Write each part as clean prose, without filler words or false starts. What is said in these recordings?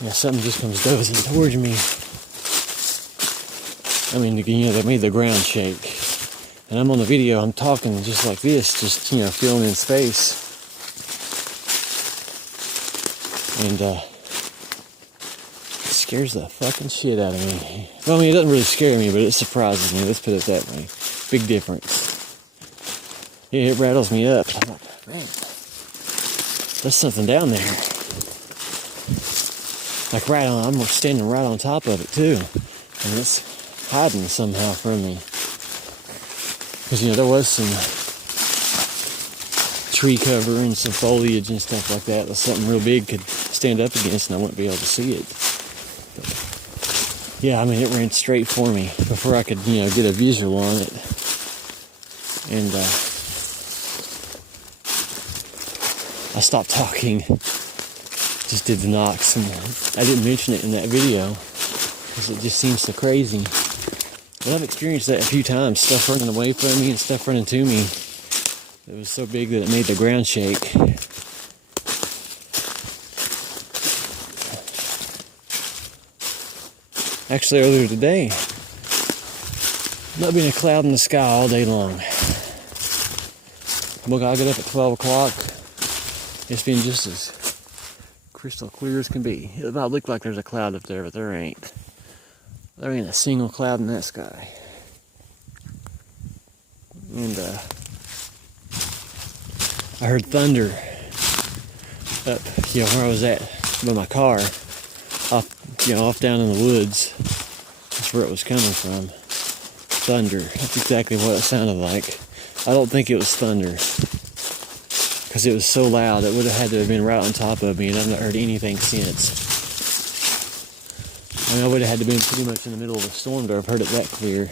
Yeah, something just comes dozing towards me. I mean, they made the ground shake. And I'm on the video, I'm talking just like this, just, feeling in space. And, it scares the fucking shit out of me. Well, I mean, it doesn't really scare me, but it surprises me. Let's put it that way. Big difference. Yeah, it rattles me up. I'm like, man, there's something down there. Like I'm standing right on top of it too. And it's hiding somehow from me. Because, there was some tree cover and some foliage and stuff like that. Something real big could stand up against and I wouldn't be able to see it. But, yeah, I mean, it ran straight for me before I could, get a visual on it. And, I stopped talking, just did the knocks, and I didn't mention it in that video because it just seems so crazy. But I've experienced that a few times, stuff running away from me and stuff running to me. It was so big that it made the ground shake. Actually, earlier today, not been a cloud in the sky all day long. Look, I get up at 12 o'clock. It's been just as crystal clear as can be. It might look like there's a cloud up there, but there ain't. There ain't a single cloud in that sky. And I heard thunder up, where I was at by my car, off down in the woods. That's where it was coming from. Thunder. That's exactly what it sounded like. I don't think it was thunder. Because it was so loud, it would have had to have been right on top of me, and I've not heard anything since. I mean, I would have had to been pretty much in the middle of a storm to have heard it that clear.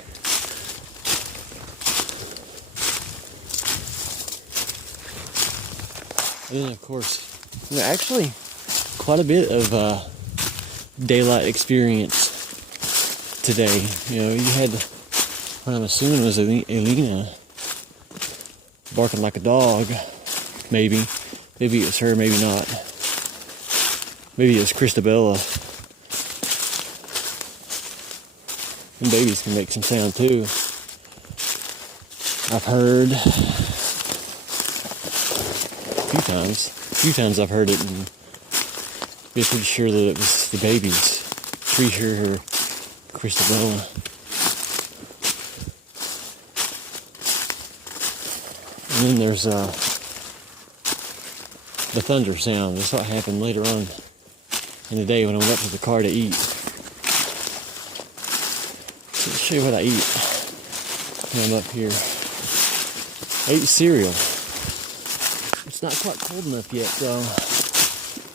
And then, of course, actually, quite a bit of daylight experience today. You had what I'm assuming was Elena barking like a dog. Maybe it was her, maybe not. Maybe it was Christabella. And babies can make some sound too. I've heard a few times I've heard it and be pretty sure that it was the babies. Pretty sure her Christabella. And then there's the thunder sound. That's what happened later on in the day when I went up to the car to eat. So I'll show you what I eat when I'm up here. I eat cereal. It's not quite cold enough yet, so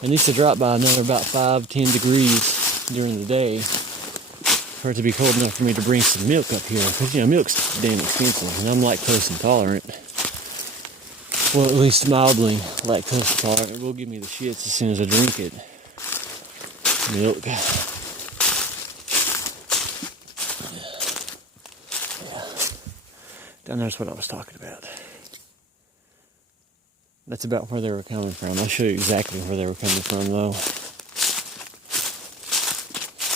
it needs to drop by another about 5-10 degrees during the day for it to be cold enough for me to bring some milk up here. Because, milk's damn expensive, and I'm lactose intolerant. Well, at least mildly lactose intolerant. It will give me the shits as soon as I drink it. Milk. Yeah. Down there's what I was talking about. That's about where they were coming from. I'll show you exactly where they were coming from, though.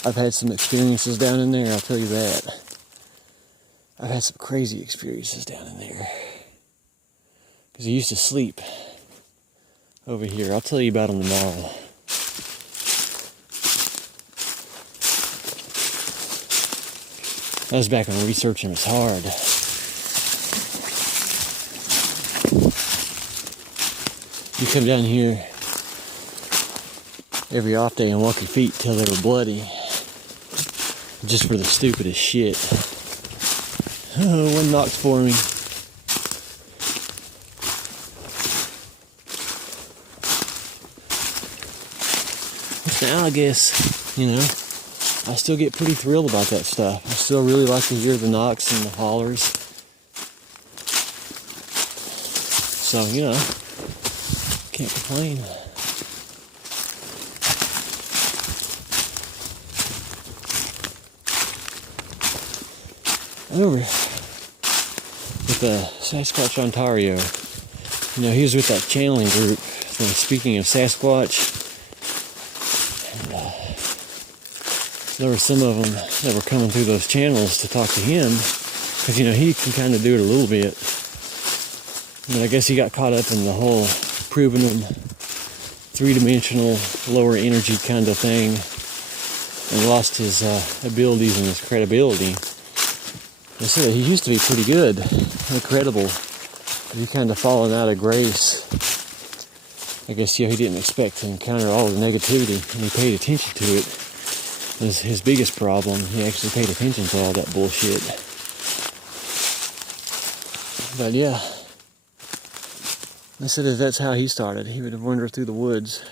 I've had some experiences down in there, I'll tell you that. I've had some crazy experiences down in there. Because I used to sleep over here. I'll tell you about them tomorrow. That was back when researching was hard. You come down here every off day and walk your feet till they were bloody. Just for the stupidest shit. Oh, one knocks for me. Now I guess, I still get pretty thrilled about that stuff. I still really like to hear the knocks and the hollers. So, can't complain. Over with Sasquatch Ontario, he was with that channeling group. Speaking of Sasquatch, and there were some of them that were coming through those channels to talk to him, because, you know, he can kind of do it a little bit. But I guess he got caught up in the whole proving them three-dimensional, lower energy kind of thing, and lost his abilities and his credibility. I said he used to be pretty good and credible. He kind of fallen out of grace. I guess, yeah, he didn't expect to encounter all the negativity, and he paid attention to it. It was his biggest problem. He actually paid attention to all that bullshit. But yeah, I said if that's how he started, he would have wandered through the woods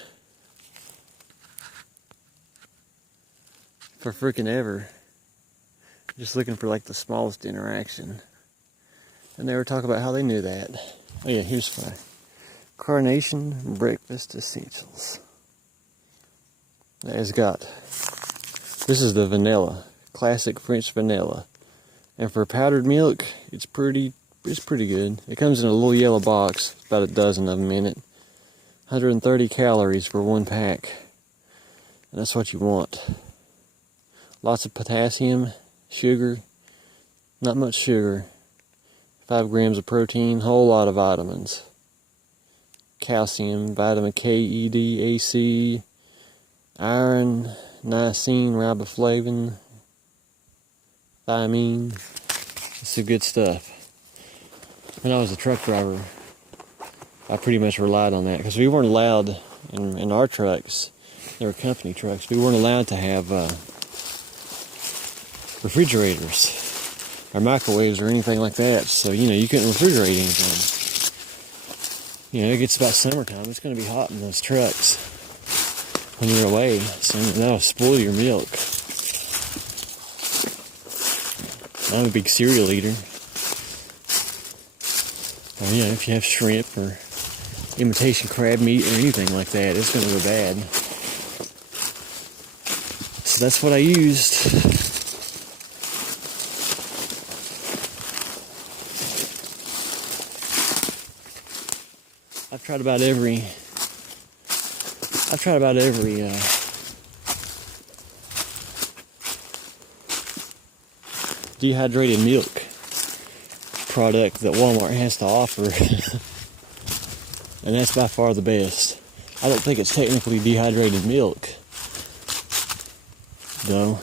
for freaking ever, just looking for like the smallest interaction. And they were talking about how they knew that. Oh yeah, here's why. Carnation Breakfast Essentials. It's got, this is the vanilla, classic French vanilla. And for powdered milk, it's pretty good. It comes in a little yellow box, about a dozen of them in it. 130 calories for one pack. And that's what you want. Lots of potassium, sugar, not much sugar. 5 grams of protein, whole lot of vitamins. Calcium, vitamin K, E, D, A, C, iron, niacin, riboflavin, thiamine. It's the good stuff. When I was a truck driver, I pretty much relied on that because we weren't allowed in our trucks. They were company trucks. We weren't allowed to have refrigerators or microwaves or anything like that. So, you know, you couldn't refrigerate anything. You know, it gets about summertime. It's going to be hot in those trucks when you're away. So that'll spoil your milk. I'm a big cereal eater. Or, you know, if you have shrimp or imitation crab meat or anything like that, it's going to go bad. So that's what I used. I've tried about every dehydrated milk product that Walmart has to offer. And that's by far the best. I don't think it's technically dehydrated milk, though.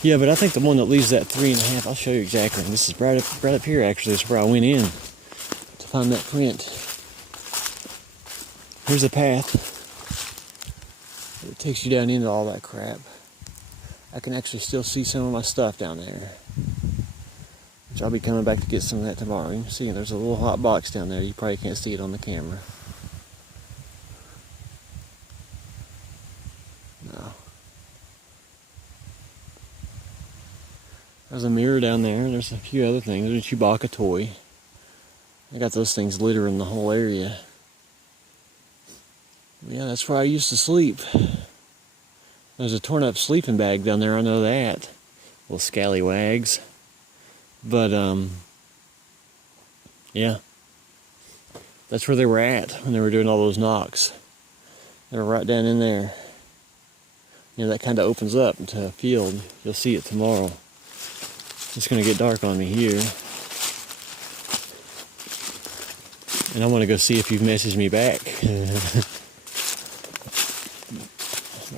Yeah, but I think the one that leaves that 3.5, I'll show you exactly. This is right up here, actually. This is where I went in to find that print. Here's a path. It takes you down into all that crap. I can actually still see some of my stuff down there, which I'll be coming back to get some of that tomorrow. You can see there's a little hot box down there. You probably can't see it on the camera. No. There's a mirror down there, and there's a few other things. There's a Chewbacca toy. I got those things littering the whole area. Yeah, that's where I used to sleep. There's a torn up sleeping bag down there, I know that. Little scallywags. But, yeah. That's where they were at when they were doing all those knocks. They were right down in there. You know, that kind of opens up into a field. You'll see it tomorrow. It's going to get dark on me here. And I want to go see if you've messaged me back.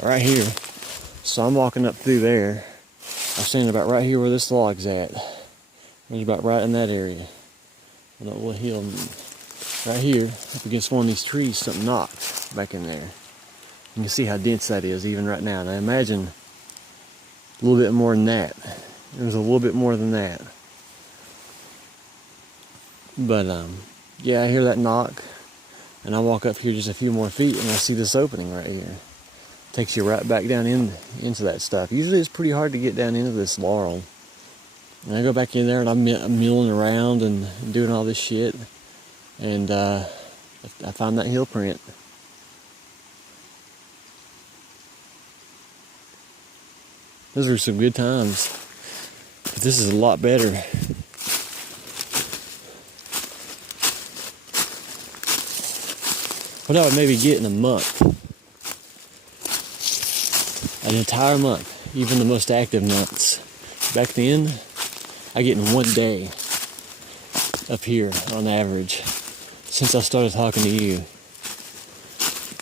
Right here. So I'm walking up through there. I'm standing about right here where this log's at. It's about right in that area. On that little hill. Right here, up against one of these trees, something knocked back in there. You can see how dense that is even right now. And I imagine a little bit more than that. It was a little bit more than that. But, yeah, I hear that knock. And I walk up here just a few more feet and I see this opening right here. Takes you right back down into that stuff. Usually it's pretty hard to get down into this laurel. And I go back in there and I'm milling around and doing all this shit. And I find that heel print. Those were some good times. But this is a lot better. What I would maybe get in a month, an entire month, even the most active months. Back then, I get in 1 day up here on average. Since I started talking to you,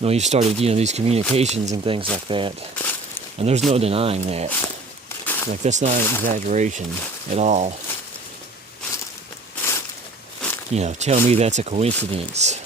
you started, these communications and things like that. And there's no denying that. Like, that's not an exaggeration at all. Tell me that's a coincidence.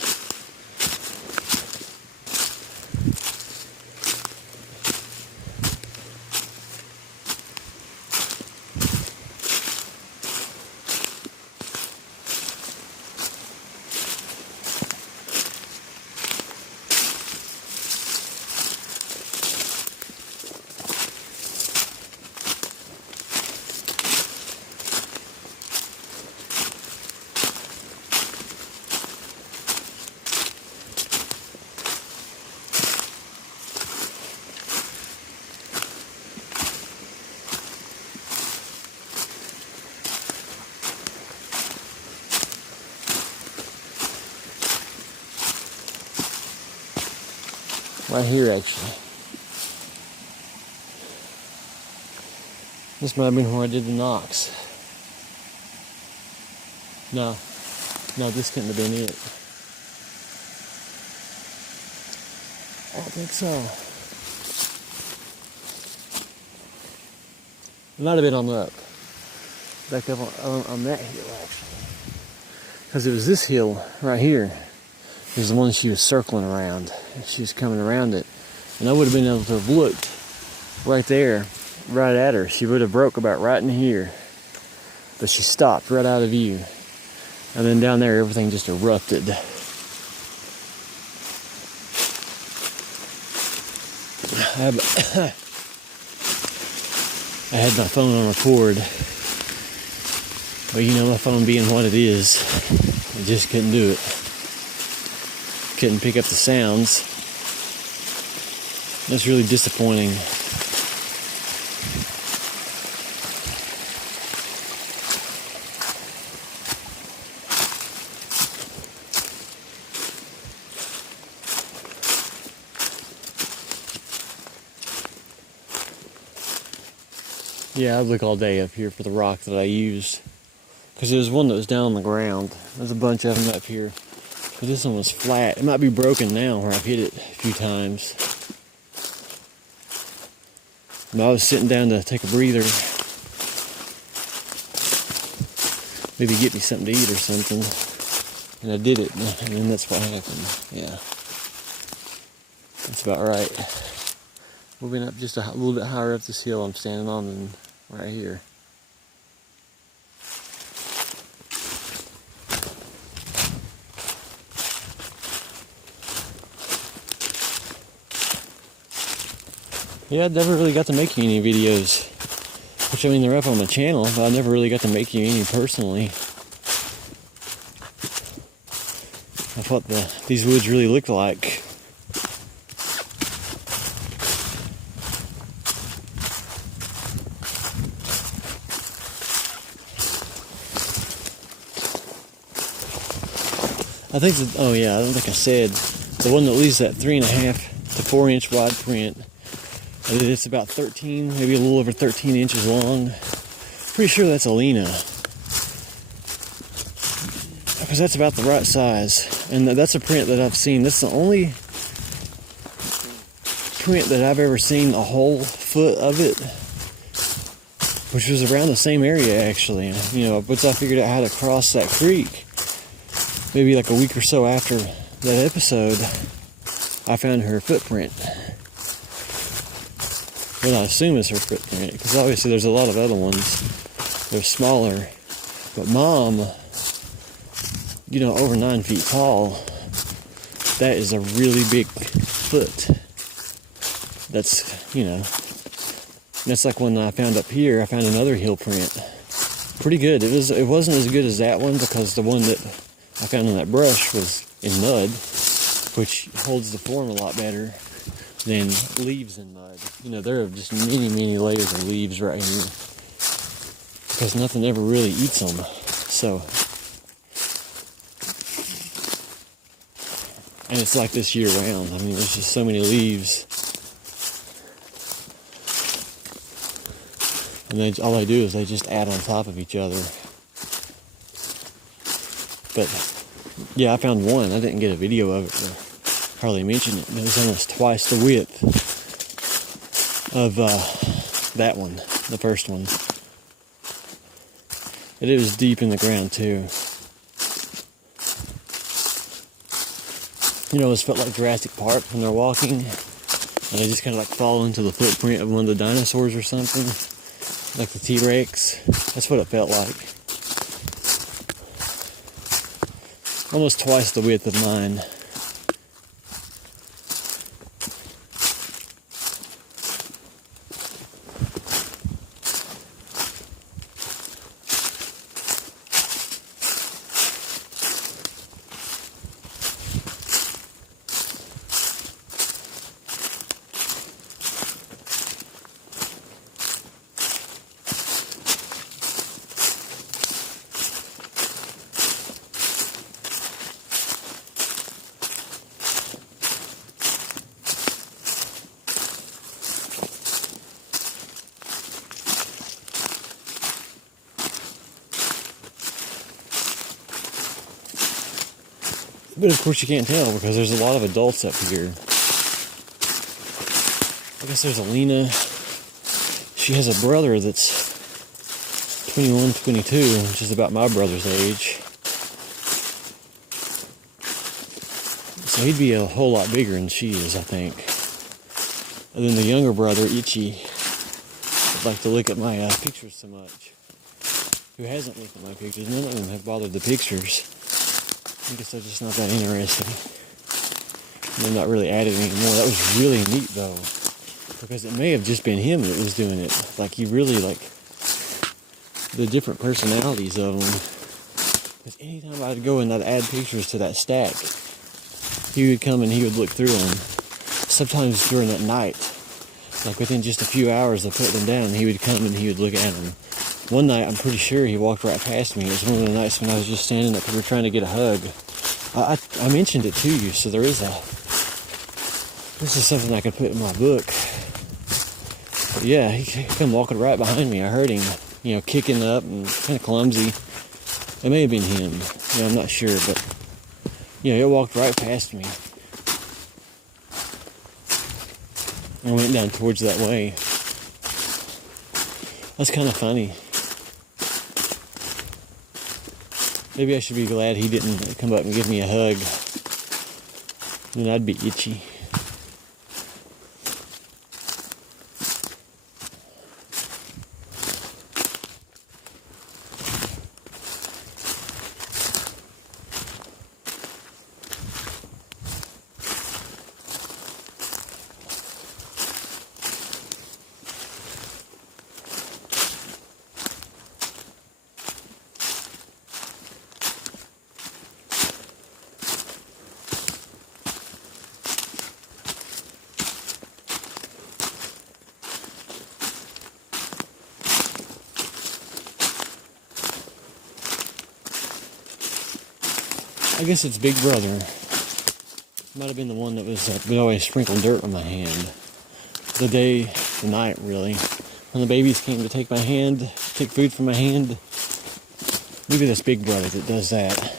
Right here, actually. This might have been where I did the knocks. No, this couldn't have been it. I don't think so. It might have been on the up. Back up on that hill, actually. Because it was this hill right here. It was the one she was circling around. She was coming around it. And I would have been able to have looked right there, right at her. She would have broke about right in here. But she stopped right out of view. And then down there, everything just erupted. I had my phone on record. But my phone being what it is, I just couldn't do it. Couldn't pick up the sounds. That's really disappointing. Yeah, I'd look all day up here for the rock that I used. Because there was one that was down on the ground. There's a bunch of them up here. But this one was flat. It might be broken now where I've hit it a few times. But I was sitting down to take a breather. Maybe get me something to eat or something. And I did it, and then that's what happened. Yeah. That's about right. Moving up just a little bit higher up this hill I'm standing on than right here. Yeah, I never really got to make you any videos. Which, I mean, they're up on my channel, but I never really got to make you any personally. Of what these woods really look like. I think I don't think I said, the one that leaves that 3.5 to 4 inch wide print. It's about 13, maybe a little over 13 inches long. Pretty sure that's a Lena. Because that's about the right size. And that's a print that I've seen. That's the only print that I've ever seen a whole foot of it. Which was around the same area, actually. Once I figured out how to cross that creek, maybe like a week or so after that episode, I found her footprint. What I assume is her footprint, because obviously there's a lot of other ones. They're smaller. But Mom, over 9 feet tall, that is a really big foot. That's, that's like one that I found up here. I found another heel print. Pretty good. It wasn't as good as that one, because the one that I found in that brush was in mud, which holds the form a lot better than leaves in mud. There are just many, many layers of leaves right here. because nothing ever really eats them. So, and it's like this year round. I mean, there's just so many leaves. And all they do is they just add on top of each other. But yeah, I found one. I didn't get a video of it to hardly mention it. It was almost twice the width of that one, the first one. And it was deep in the ground too. You know, it's felt like Jurassic Park when they're walking, and they just kind of like fall into the footprint of one of the dinosaurs or something, like the T-Rex. That's what it felt like. Almost twice the width of mine. But of course you can't tell because there's a lot of adults up here. I guess there's Alina. She has a brother that's 21, 22, which is about my brother's age. So he'd be a whole lot bigger than she is, I think. And then the younger brother, Ichi, would like to look at my pictures so much. Who hasn't looked at my pictures? None of them have bothered the pictures. I guess they're just not that interesting. And they're not really adding anymore. That was really neat though, because it may have just been him that was doing it. Like he really like the different personalities of them. Because anytime I'd go and I'd add pictures to that stack, he would come and he would look through them. Sometimes during that night, like within just a few hours of putting them down, he would come and he would look at them. One night, I'm pretty sure he walked right past me. It was one of the nights when I was just standing up here trying to get a hug. I mentioned it to you, so this is something I could put in my book. But yeah, he come walking right behind me. I heard him, you know, kicking up and kind of clumsy. It may have been him. You know, I'm not sure, but you know, he walked right past me. I went down towards that way. That's kind of funny. Maybe I should be glad he didn't come up and give me a hug. Then I'd be itchy. I guess it's Big Brother. Might have been the one that would always sprinkle dirt on my hand. The night really, when the babies came to take food from my hand. Maybe that's Big Brother that does that.